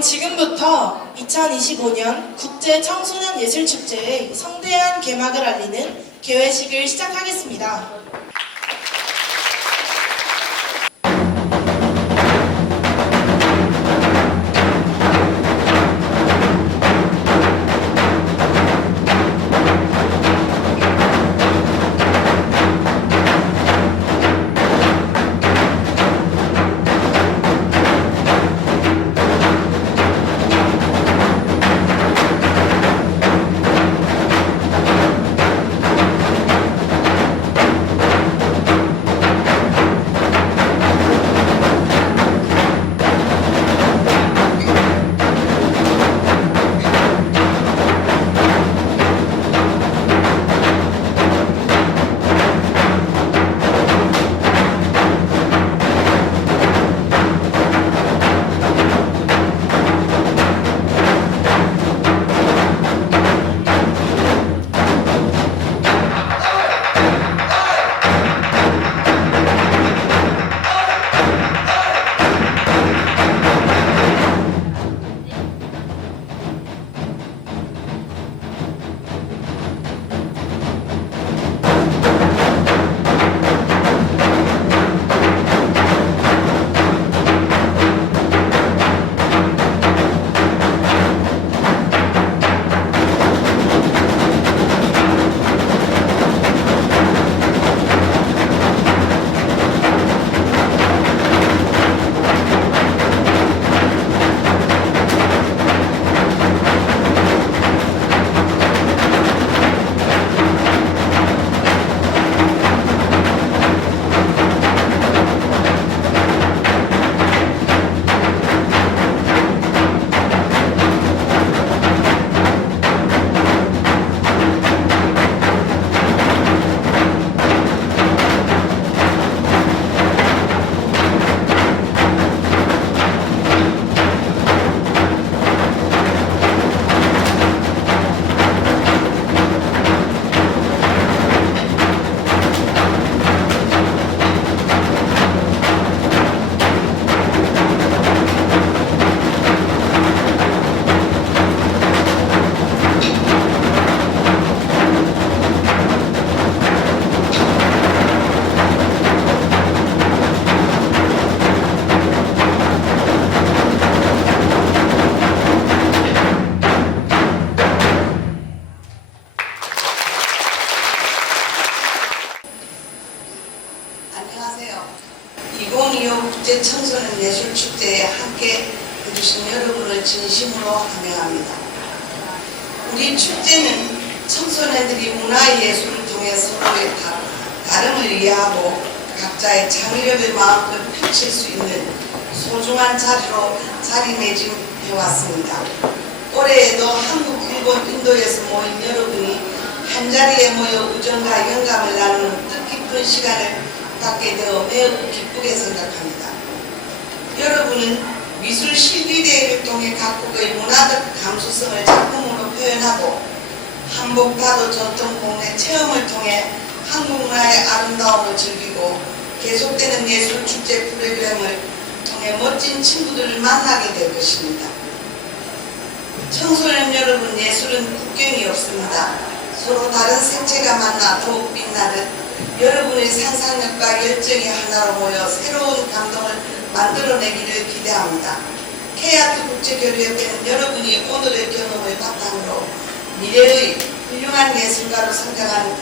그럼 지금부터 2025년 국제청소년예술축제의 성대한 개막을 알리는 개회식을 시작하겠습니다. 안녕하세요. 2025 국제청소년예술축제에 함께 해주신 여러분을 진심으로 환영합니다. 우리 축제는 청소년들이 문화예술을 통해 서로의 다름을 이해하고 각자의 창의력을 마음껏 펼칠 수 있는 소중한 자리로 자리매김해왔습니다. 올해에도 한국, 일본, 인도에서 모인 여러분이 한자리에 모여 우정과 영감을 나누는 뜻깊은 시간을 갖게 되어 매우 기쁘게 생각합니다. 여러분은 미술 실기대회를 통해 각국의 문화적 감수성을 작품으로 표현하고 한복타도 전통 공예 체험을 통해 한국 문화의 아름다움을 즐기고 계속되는 예술축제 프로그램을 통해 멋진 친구들을 만나게 될 것입니다. 청소년 여러분, 예술은 국경이 없습니다. 서로 다른 색채가 만나 더욱 빛나듯 여러분의 상상력과 열정이 하나로 모여 새로운 감동을 만들어내기를 기대합니다. K아트 국제교류협회는 여러분이 오늘의 경험을 바탕으로 미래의 훌륭한 예술가로 성장하는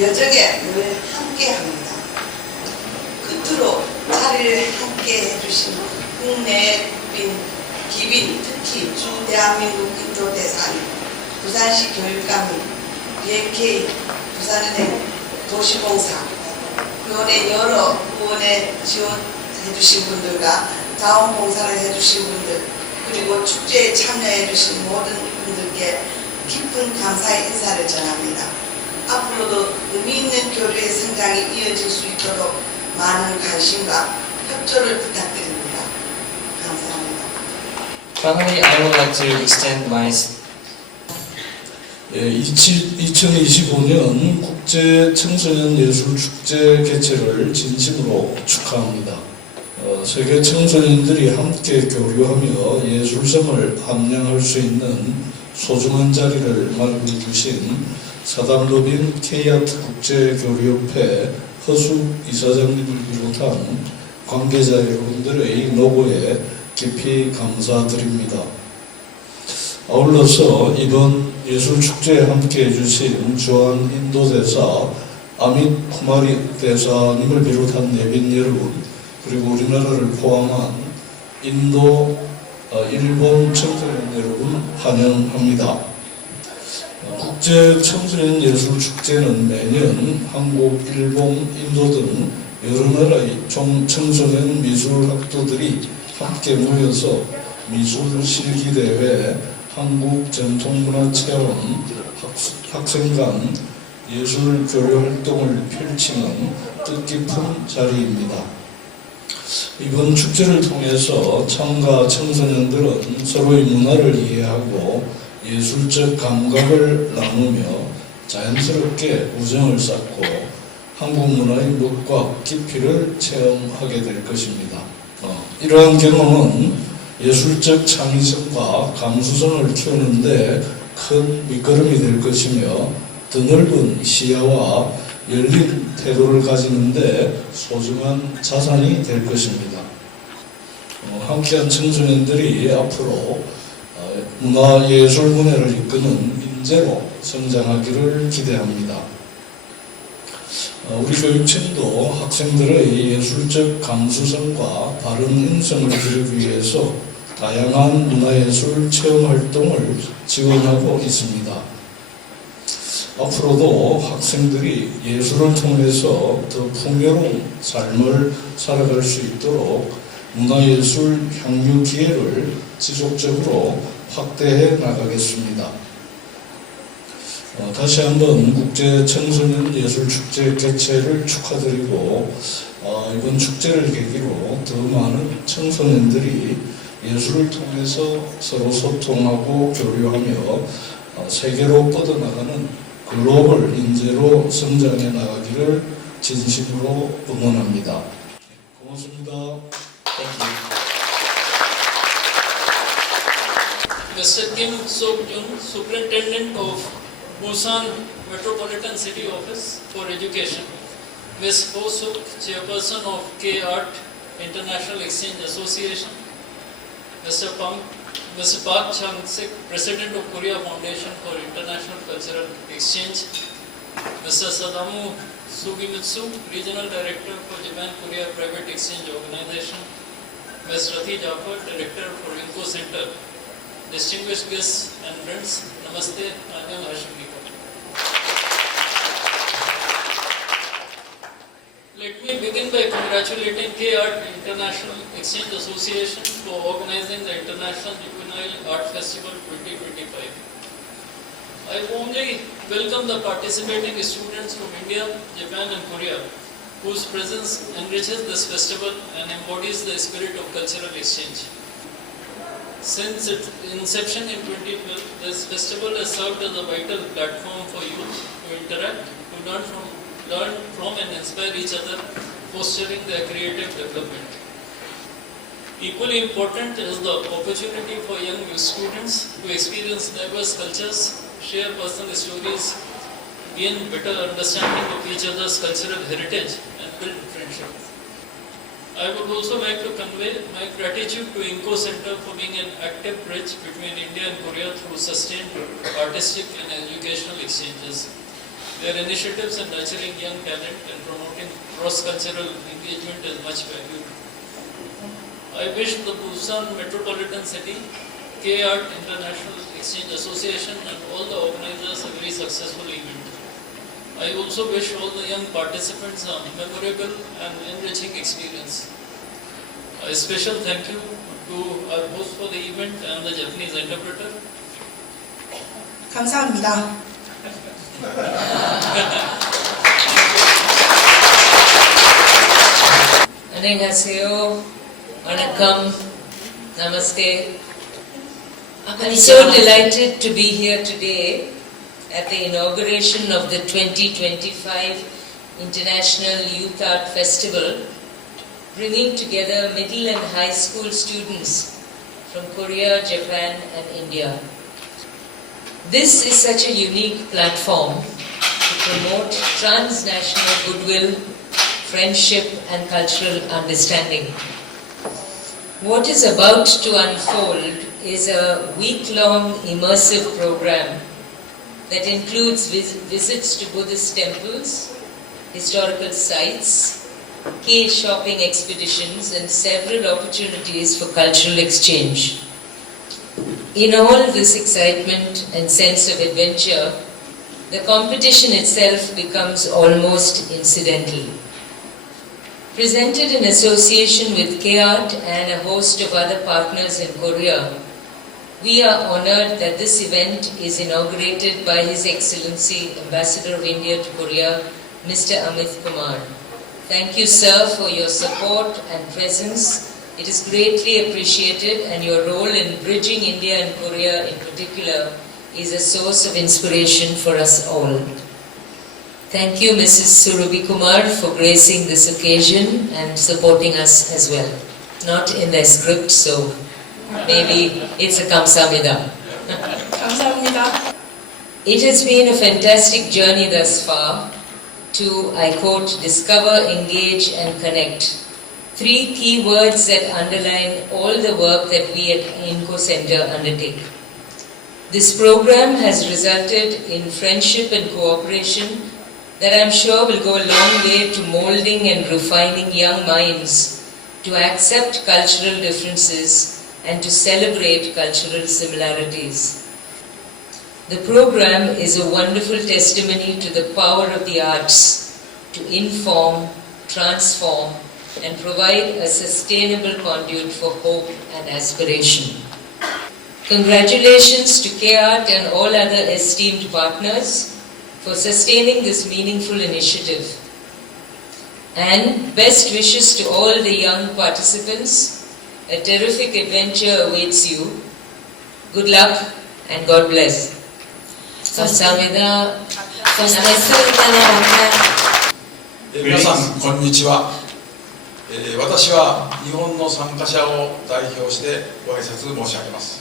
여정에 늘 함께합니다. 끝으로 자리를 함께 해주신 국내 기빈, 특히 주 대한민국 인도 대사님, 부산시 교육감님, BNK, 부산은행 도시공사, 의원의 여러 후원에 지원해주신 분들과 자원봉사를 해주신 분들, 그리고 축제에 참여해주신 모든 분들께 깊은 감사의 인사를 전합니다. 앞으로도 의미있는 교류의 성장이 이어질 수 있도록 많은 관심과 협조를 부탁드립니다. 감사합니다. Finally, I would like to extend my 2025년 국제청소년예술축제 개최를 진심으로 축하합니다. 세계 청소년들이 함께 교류하며 예술성을 함양할 수 있는 소중한 자리를 마련해 주신 사담 로빈 K아트 국제교류협회 허숙 이사장님을 비롯한 관계자 여러분들의 노고에 깊이 감사드립니다. 아울러서 이번 예술축제에 함께해 주신 주한 인도대사 아밋 쿠마리 대사님을 비롯한 내빈 여러분, 그리고 우리나라를 포함한 인도, 일본 청소년 여러분 환영합니다. 국제 청소년 예술 축제는 매년 한국, 일본, 인도 등 여러 나라의 청소년 미술학도들이 함께 모여서 미술 실기대회, 한국 전통문화체험, 학생 간 예술 교류 활동을 펼치는 뜻깊은 자리입니다. 이번 축제를 통해서 참가 청소년들은 서로의 문화를 이해하고 예술적 감각을 나누며 자연스럽게 우정을 쌓고 한국 문화의 멋과 깊이를 체험하게 될 것입니다. 이러한 경험은 예술적 창의성과 감수성을 키우는데 큰 밑거름이 될 것이며 더 넓은 시야와 열린 태도를 가지는데 소중한 자산이 될 것입니다. 함께한 청소년들이 앞으로 문화예술문화를 이끄는 인재로 성장하기를 기대합니다. 우리 교육청도 학생들의 예술적 감수성과 바른 인성을 기르기 위해서 다양한 문화예술 체험활동을 지원하고 있습니다. 앞으로도 학생들이 예술을 통해서 더 풍요로운 삶을 살아갈 수 있도록 문화예술 향유 기회를 지속적으로 확대해 나가겠습니다. 다시 한번 국제 청소년 예술 축제 개최를 축하드리고 이번 축제를 계기로 더 많은 청소년들이 예술을 통해서 서로 소통하고 교류하며 세계로 뻗어나가는 글로벌 인재로 성장해 나가기를 진심으로 응원합니다. 고맙습니다. Thank you. Mr. Kim Sok-jung, Superintendent of Busan Metropolitan City Office for Education. Ms. Ho Suk, Chairperson of K-Art International Exchange Association. Mr. Park Chang-sik, President of Korea Foundation for International Cultural Exchange. Mr. Sadamu Sugimitsu, Regional Director for Japan-Korea Private Exchange Organization. Ms. Rathi Jafar, Director for Info Center. Distinguished guests and friends, Namaste, Anyang Hashimika. Let me begin by congratulating K-Art International Exchange Association for organizing the International Juvenile Art Festival 2025. I warmly welcome the participating students from India, Japan and Korea, whose presence enriches this festival and embodies the spirit of cultural exchange. Since its inception in 2012, this festival has served as a vital platform for youth to interact, to learn from and inspire each other, fostering their creative development. Equally important is the opportunity for young students to experience diverse cultures, share personal stories, gain better understanding of each other's cultural heritage and build friendship. I would also like to convey my gratitude to Info Center for being an active bridge between India and Korea through sustained artistic and educational exchanges. Their initiatives in nurturing young talent and promoting cross-cultural engagement is much valued. I wish the Busan Metropolitan City, K-Art International Exchange Association and all the organizers a very successful event. I also wish all the young participants a memorable and enriching experience. A special thank you to our host for the event and the Japanese interpreter. 감사합니다. 안녕하세요. Vanakkam. Namaste. I'm so delighted to be here today at the inauguration of the 2025 International Youth Art Festival, bringing together middle and high school students from Korea, Japan and India. This is such a unique platform to promote transnational goodwill, friendship and cultural understanding. What is about to unfold is a week-long immersive program that includes visits to Buddhist temples, historical sites, K-shopping expeditions and several opportunities for cultural exchange. In all this excitement and sense of adventure, the competition itself becomes almost incidental. Presented in association with K-Art and a host of other partners in Korea, we are honoured that this event is inaugurated by His Excellency Ambassador of India to Korea, Mr. Amit Kumar. Thank you, sir, for your support and presence. It is greatly appreciated, and your role in bridging India and Korea in particular is a source of inspiration for us all. Thank you, Mrs. Surabhi Kumar, for gracing this occasion and supporting us as well. Not in their script, so maybe it's a kamsamida. 감사합니다. It has been a fantastic journey thus far to, I quote, discover, engage and connect. 3 key words that underline all the work that we at INCO Center undertake. This program has resulted in friendship and cooperation that I'm sure will go a long way to molding and refining young minds to accept cultural differences and to celebrate cultural similarities. The program is a wonderful testimony to the power of the arts to inform, transform, and provide a sustainable conduit for hope and aspiration. Congratulations to K-Art and all other esteemed partners for sustaining this meaningful initiative. And best wishes to all the young participants. A terrific adventure awaits you. Good luck and God bless. 감사합니다. 皆さんこんにちは。私は日本の参加者を代表してご挨拶申し上げます。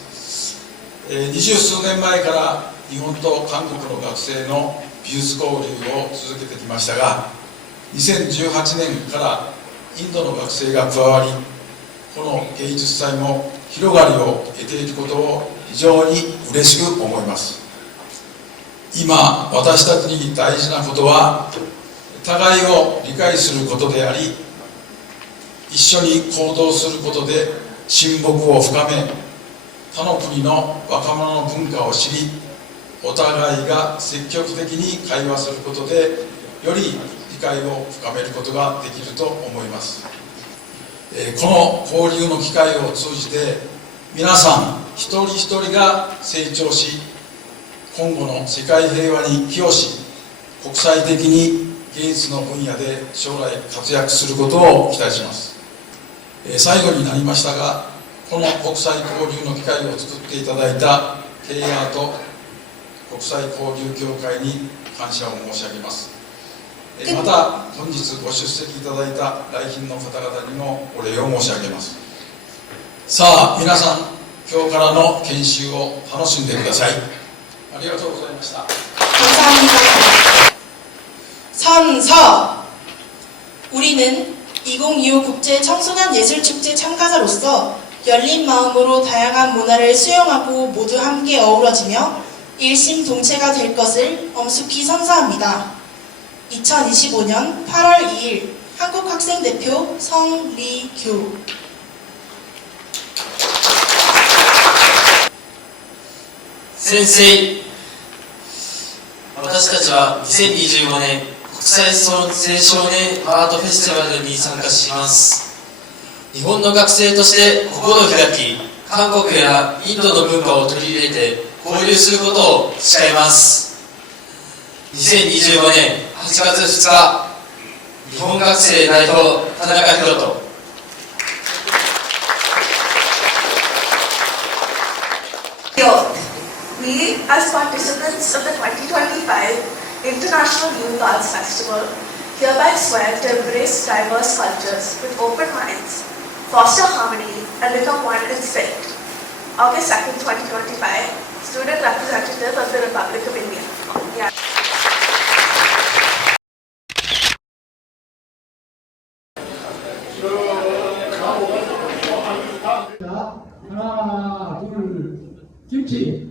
20数年前から日本と韓国の学生の美術交流を続けてきましたが、2018年からインドの学生が加わり、この芸術祭も広がりを得ていることを非常に嬉しく思います。今私たちに大事なことは互いを理解することであり、一緒に行動することで親睦を深め、他の国の若者の文化を知り、お互いが積極的に会話することでより理解を深めることができると思います。この交流の機会を通じて皆さん一人一人が成長し、今後の世界平和に寄与し、国際的に芸術の分野で将来活躍することを期待します。最後になりましたが、この国際交流の機会を作っていただいた K-Art 国際交流協会に感謝を申し上げます。また本日ご出席いただいた来賓の方々にもお礼を申し上げます。さあ皆さん、今日からの研修を楽しんでください。ありがとうございました。 감사합니다. 선서! 우리는 2025 국제 청소년 예술축제 참가자로서 열린 마음으로 다양한 문화를 수용하고 모두 함께 어우러지며 일심동체가 될 것을 엄숙히 선서합니다. 2025년 8월 2일 한국학생대표 성리규. 先生、私たちは2025年国際青少年アートフェスティバルに参加します。日本の学生として心を開き、韓国やインドの文化を取り入れて交流することを誓います。2025年8月2日、日本学生代表田中宏人。We, as participants of the 2025 International Youth Arts Festival, hereby swear to embrace diverse cultures with open minds, foster harmony, and become one in spirit. August 2nd, 2025, Student Representative of the Republic of India. Yeah. 하나, 둘, 김치.